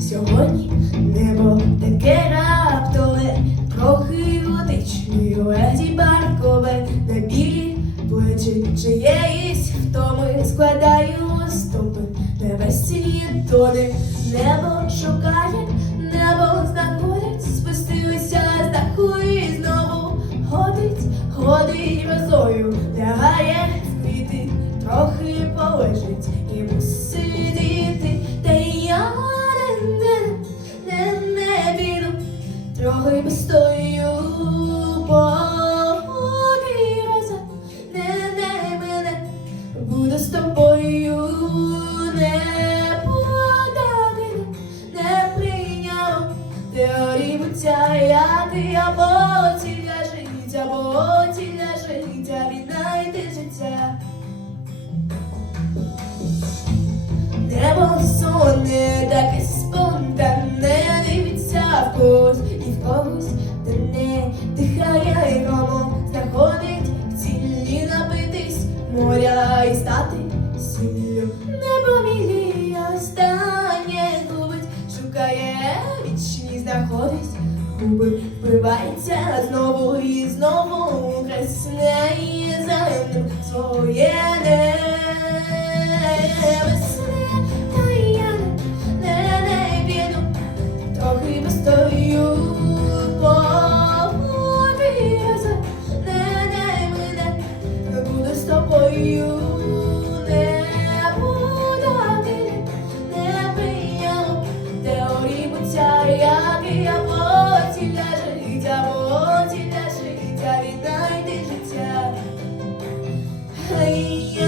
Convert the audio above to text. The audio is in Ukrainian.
Сьогодні небо таке раптове, трохи готичне, леді баркове, на білі плечі чиєїсь втоми складаю стопи, небесні тони, небо шукає, небо знаходить, спустилися з даху і знову ходить, ходить розою, лягає в квіти, трохи полежить. І мусить трохи постою, поки роза, не, не мене, буду з тобою, не подати, не прийняв теорії буття, як або ціля життя, або ціля життя, віднайти життя. І в когось та не дихає громом, знаходить в цілі напитись моря і стати сіллю. Небо міліє, останнє губить, шукає вічні, знаходить губи, вбивається знову і знову красне і землю своє небесне. play.